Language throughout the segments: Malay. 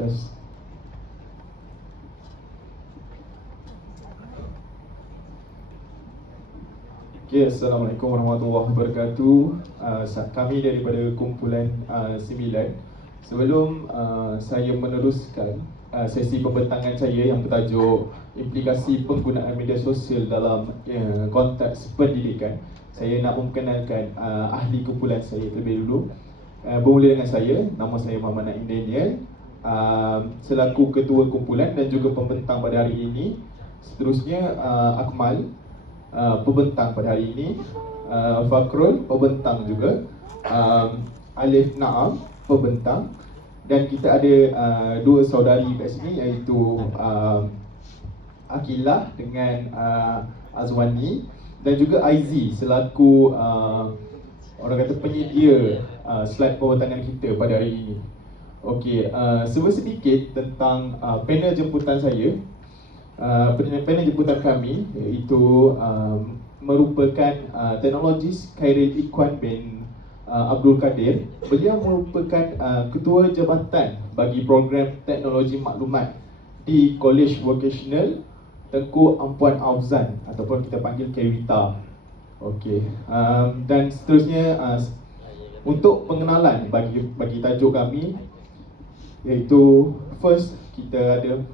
Test. Okay, Assalamualaikum warahmatullahi wabarakatuh. Kami daripada kumpulan 9. Sebelum saya meneruskan sesi pembentangan saya yang bertajuk implikasi penggunaan media sosial dalam konteks pendidikan, saya nak memperkenalkan ahli kumpulan saya terlebih dulu. Bermula dengan saya, nama saya Muhammad Naim Daniel, selaku ketua kumpulan dan juga pembentang pada hari ini. Seterusnya Akmal, pembentang pada hari ini, Fakrul, pembentang juga, Alif Naam, pembentang, dan kita ada dua saudari kat sini, iaitu Akilah dengan Azwani, dan juga Aizi selaku orang kata penyedia slide pembentangan kita pada hari ini. Okey, sedikit tentang panel jemputan saya. Panel jemputan kami iaitu merupakan teknologis Khairil Ikhwan bin Abdul Kadir. Beliau merupakan ketua jabatan bagi program teknologi maklumat di College Vocational Tengku Ampuan Auzan ataupun kita panggil KWITA. Okey, dan seterusnya untuk pengenalan bagi tajuk kami, iaitu first kita ada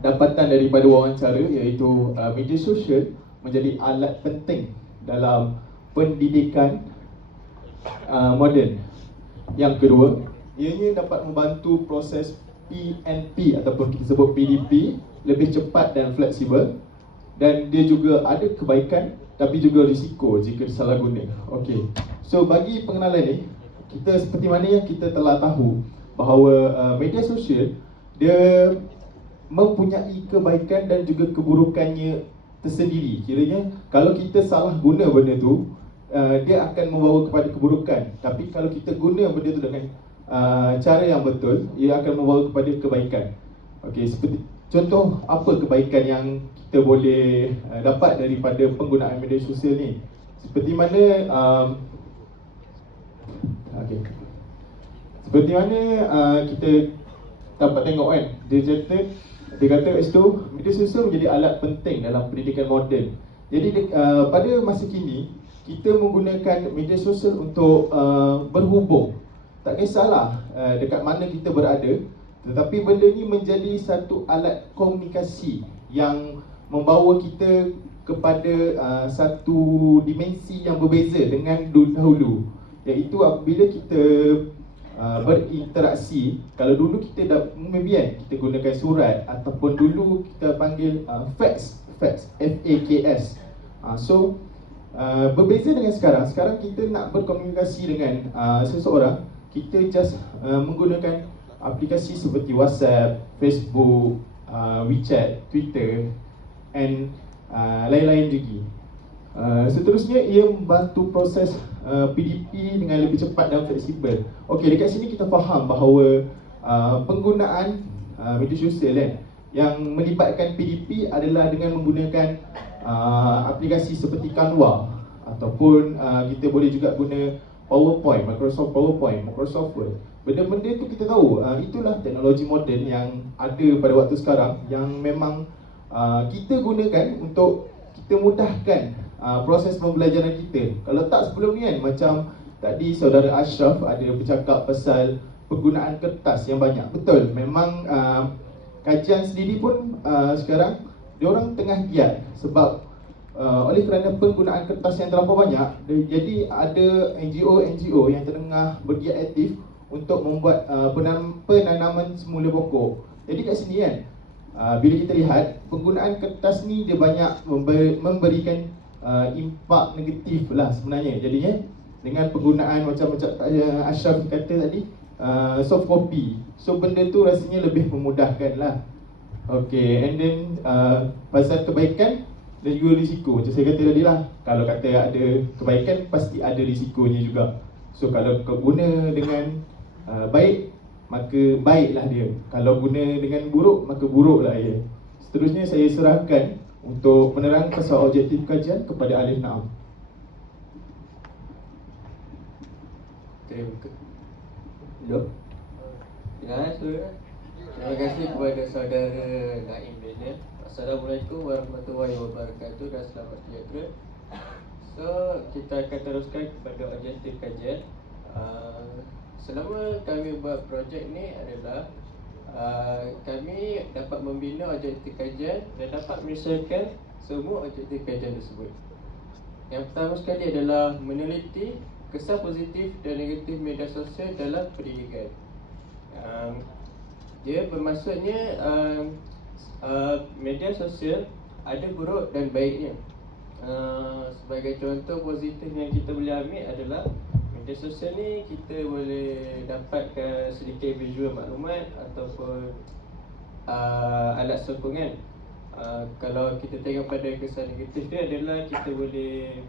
dapatan daripada wawancara, iaitu media sosial menjadi alat penting dalam pendidikan moden. Yang kedua, ianya dapat membantu proses PNP ataupun kita sebut PDP lebih cepat dan fleksibel, dan dia juga ada kebaikan tapi juga risiko jika disalahguna. Okey. So bagi pengenalan ni, kita seperti mana yang kita telah tahu bahawa media sosial dia mempunyai kebaikan dan juga keburukannya tersendiri. Kiranya kalau kita salah guna benda tu, dia akan membawa kepada keburukan. Tapi kalau kita guna benda tu dengan cara yang betul, ia akan membawa kepada kebaikan. Okey, seperti contoh apa kebaikan yang kita boleh dapat daripada penggunaan media sosial ni? Seperti mana seperti mana kita dapat tengok kan, dia kata kat situ, media sosial menjadi alat penting dalam pendidikan moden. Jadi pada masa kini, kita menggunakan media sosial untuk berhubung. Tak kisahlah dekat mana kita berada, tetapi benda ni menjadi satu alat komunikasi yang membawa kita kepada satu dimensi yang berbeza dengan dahulu. Iaitu apabila kita berinteraksi, kalau dulu kita dah kita gunakan surat ataupun dulu kita panggil fax, FAKS. So berbeza dengan sekarang kita nak berkomunikasi dengan seseorang, kita just menggunakan aplikasi seperti WhatsApp, Facebook, WeChat, Twitter, and lain-lain lagi. Seterusnya, ia membantu proses PDP dengan lebih cepat dan fleksibel. Okey, dekat sini kita faham bahawa penggunaan media sosial yang melibatkan PDP adalah dengan menggunakan aplikasi seperti Canva, ataupun kita boleh juga guna PowerPoint, Microsoft PowerPoint, Microsoft Word. Benda-benda tu kita tahu, itulah teknologi moden yang ada pada waktu sekarang, yang memang kita gunakan untuk kita mudahkan proses pembelajaran kita. Kalau tak sebelum ni kan, macam tadi saudara Ashraf ada bercakap pasal penggunaan kertas yang banyak. Betul, memang kajian sendiri pun sekarang diorang tengah giat sebab oleh kerana penggunaan kertas yang terlalu banyak, jadi ada NGO yang tengah bergiat aktif untuk membuat penanaman semula pokok. Jadi kat sini kan, bila kita lihat penggunaan kertas ni, dia banyak memberikan impak negatif lah sebenarnya. Jadinya dengan penggunaan macam Ashraf kata tadi, soft copy, so benda tu rasanya lebih memudahkan lah. Okay, and then pasal kebaikan dan juga risiko, macam saya kata tadi lah, kalau kata ada kebaikan pasti ada risikonya juga. So kalau kau guna dengan baik, maka baiklah dia. Kalau guna dengan buruk, maka buruklah ia. Seterusnya saya serahkan untuk penerang pasal objektif kajian kepada Alif Naam. Ya, sudah. Terima kasih kepada saudara Naim Daniel. Assalamualaikum warahmatullahi wabarakatuh dan selamat sejahtera. So, kita akan teruskan kepada objektif kajian. Selama kami buat projek ni adalah kami dapat membina objektif kajian dan dapat menyelesaikan semua objektif kajian tersebut. Yang pertama sekali adalah meneliti kesan positif dan negatif media sosial dalam pendidikan. Dia bermaksudnya media sosial ada buruk dan baiknya. Sebagai contoh positif yang kita boleh ambil adalah media sosial ni kita boleh dapatkan sedikit visual maklumat ataupun alat sokongan. Kalau kita tengok pada kesan negatif dia adalah kita boleh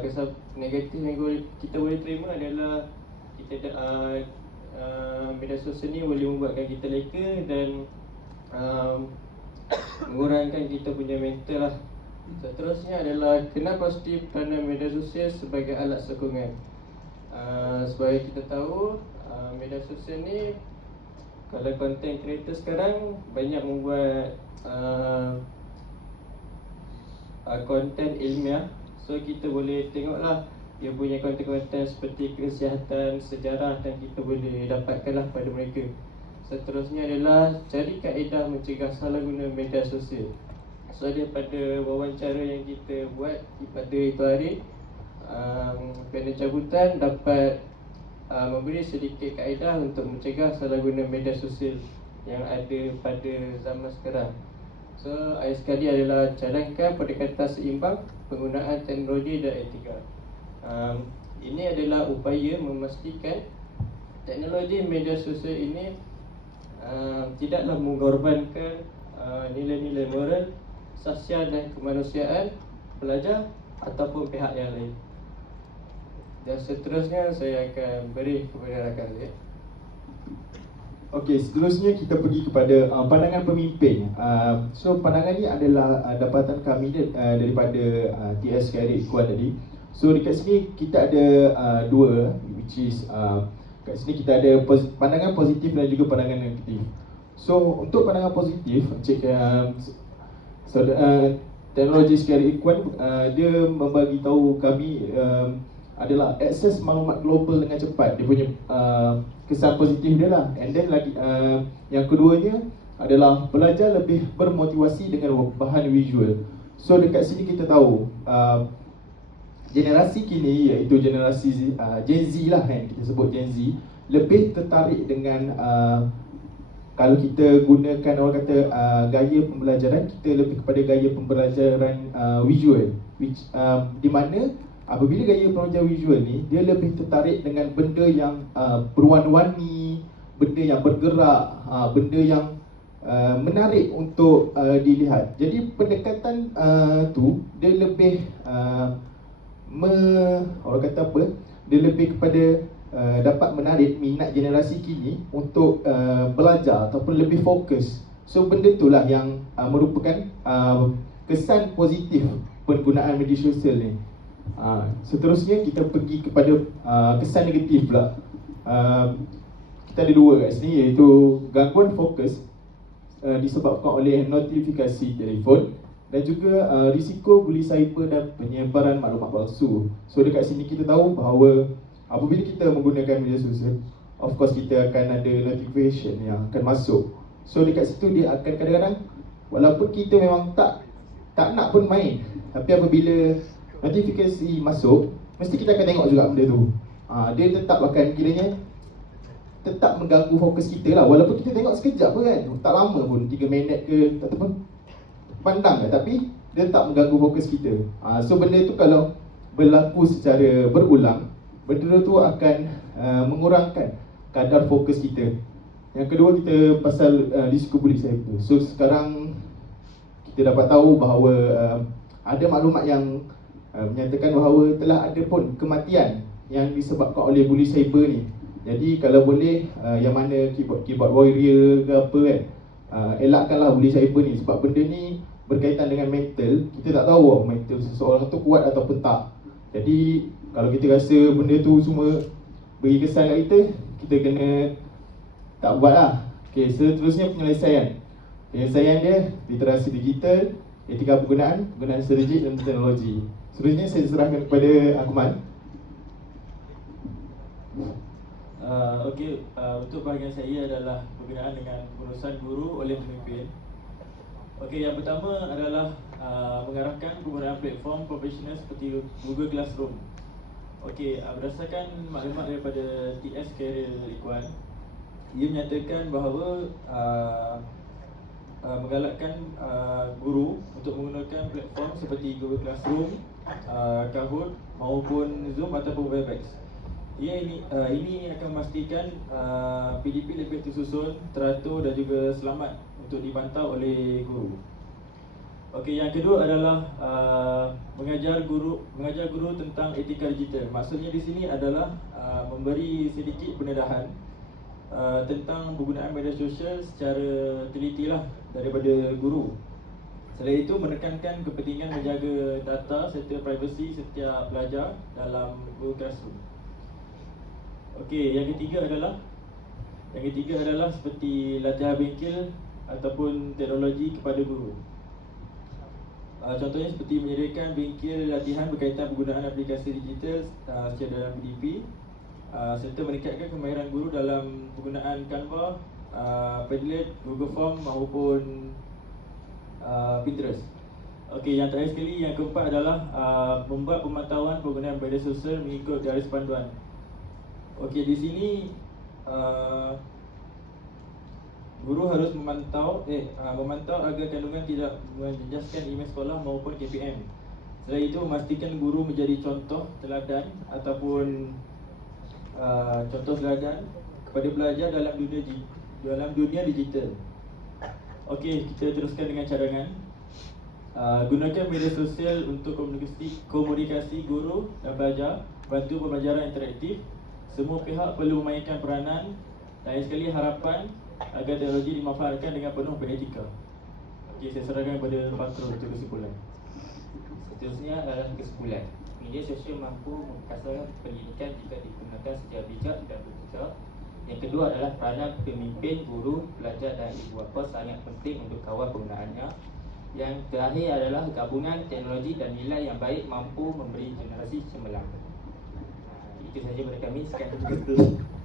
kesan negatif yang kita boleh terima adalah kita media sosial ni boleh membuatkan kita leka dan mengurangkan kita punya mental lah. Seterusnya adalah kenal positif peranan media sosial sebagai alat sokongan. Sebagai kita tahu, media sosial ni kalau content creator sekarang banyak membuat konten ilmiah. So kita boleh tengoklah dia punya konten-konten seperti kesihatan, sejarah dan kita boleh dapatkanlah pada mereka. Seterusnya adalah cari kaedah mencegah salah guna media sosial. So daripada wawancara yang kita buat pada itu hari, panel cabutan dapat memberi sedikit kaedah untuk mencegah salah guna media sosial yang ada pada zaman sekarang. So ayat sekali adalah cadangkan pendekatan seimbang penggunaan teknologi dan etika. Ini adalah upaya memastikan teknologi media sosial ini tidaklah mengorbankan nilai-nilai moral, sosial dan kemanusiaan pelajar ataupun pihak yang lain. Dan seterusnya saya akan beri kepada rakan saya. Okey, seterusnya kita pergi kepada pandangan pemimpin. So pandangan ni adalah dapatan kami daripada TS Khairil Ikhwan tadi. So dekat sini kita ada dua, which is kat sini kita ada pandangan positif dan juga pandangan negatif. So untuk pandangan positif, Encik teknologi Khairil Ikhwan dia membagi tahu kami adalah akses maklumat global dengan cepat. Dia punya kesan positif dia lah. And then lagi yang keduanya adalah belajar lebih bermotivasi dengan bahan visual. So dekat sini kita tahu generasi kini, iaitu generasi Gen Z lah kan, kita sebut Gen Z, lebih tertarik dengan kalau kita gunakan orang kata gaya pembelajaran, kita lebih kepada gaya pembelajaran visual, which di mana apabila gaya pembelajaran visual ni, dia lebih tertarik dengan benda yang berwarna-warni, benda yang bergerak, benda yang menarik untuk dilihat. Jadi pendekatan tu dia lebih orang kata apa? Dia lebih kepada dapat menarik minat generasi kini untuk belajar ataupun lebih fokus. So benda itulah yang merupakan kesan positif penggunaan media sosial ni. Seterusnya kita pergi kepada kesan negatif pula. Kita ada dua kat sini, iaitu gangguan fokus disebabkan oleh notifikasi telefon dan juga risiko bully cyber dan penyebaran maklumat palsu. So dekat sini kita tahu bahawa apabila kita menggunakan media sosial, of course kita akan ada notification yang akan masuk. So dekat situ dia akan kadang-kadang, walaupun kita memang tak nak pun main, tapi apabila notifikasi masuk, mesti kita akan tengok juga benda tu. Dia tetap akan kiranya tetap mengganggu fokus kita lah. Walaupun kita tengok sekejap pun kan, tak lama pun, 3 minit ke ataupun pandang, tapi dia tak mengganggu fokus kita. So benda tu kalau berlaku secara berulang, benda tu akan mengurangkan kadar fokus kita. Yang kedua, kita pasal risiko bully cyber. So sekarang kita dapat tahu bahawa ada maklumat yang menyatakan bahawa telah ada pun kematian yang disebabkan oleh bully cyber ni. Jadi kalau boleh yang mana keyboard warrior ke apa kan, elakkanlah bully cyber ni, sebab benda ni berkaitan dengan mental. Kita tak tahu mental seseorang tu kuat ataupun tak. Jadi kalau kita rasa benda tu semua beri kesan kat kita, kita kena tak buat lah. Okay, seterusnya penyelesaian. Penyelesaian dia literasi digital, etika penggunaan, penggunaan strategik dan teknologi. Seterusnya saya serahkan kepada Akmal. Untuk bahagian saya adalah berkenaan dengan pengurusan guru oleh pemimpin. Yang pertama adalah mengarahkan penggunaan platform profesional seperti Google Classroom. Berdasarkan maklumat daripada TS Career Ikuan, ia menyatakan bahawa menggalakkan guru untuk menggunakan platform seperti Google Classroom, Kahoot maupun Zoom ataupun Webex. Ini akan memastikan PDP lebih tersusun, teratur dan juga selamat untuk dipantau oleh guru. Yang kedua adalah mengajar guru tentang etika digital. Maksudnya di sini adalah memberi sedikit pendedahan tentang penggunaan media sosial secara telitilah daripada guru. Selain itu, menekankan kepentingan menjaga data serta privasi setiap pelajar dalam Google Classroom. Yang ketiga adalah seperti latihan bengkel ataupun teknologi kepada guru. Contohnya seperti menyediakan bengkel latihan berkaitan penggunaan aplikasi digital secara dalam PDP, serta meningkatkan kemahiran guru dalam penggunaan Canva, Padlet, Google Form maupun Pinterest. Yang terakhir sekali, yang keempat adalah membuat pemantauan penggunaan media sosial mengikut garis panduan. Di sini guru harus memantau agar kandungan tidak menjejaskan email sekolah maupun KPM. Selain itu, memastikan guru menjadi contoh teladan ataupun contoh teladan kepada pelajar dalam dunia digital. Kita teruskan dengan cadangan. Gunakan media sosial untuk komunikasi guru dan pelajar, bantu pembelajaran interaktif. Semua pihak perlu memainkan peranan. Dan sekali harapan agar teknologi dimanfaatkan dengan penuh beretika. Saya serahkan kepada Fakrul untuk kesimpulan. Seterusnya adalah kesimpulan. Media sosial mampu memperkasa pendidikan jika digunakan secara bijak dan beretika. Yang kedua adalah peranan pemimpin, guru, pelajar dan ibu bapa sangat penting untuk kawal penggunaannya. Yang terakhir adalah gabungan teknologi dan nilai yang baik mampu memberi generasi cemerlang. Itu sahaja daripada kami. Sekian.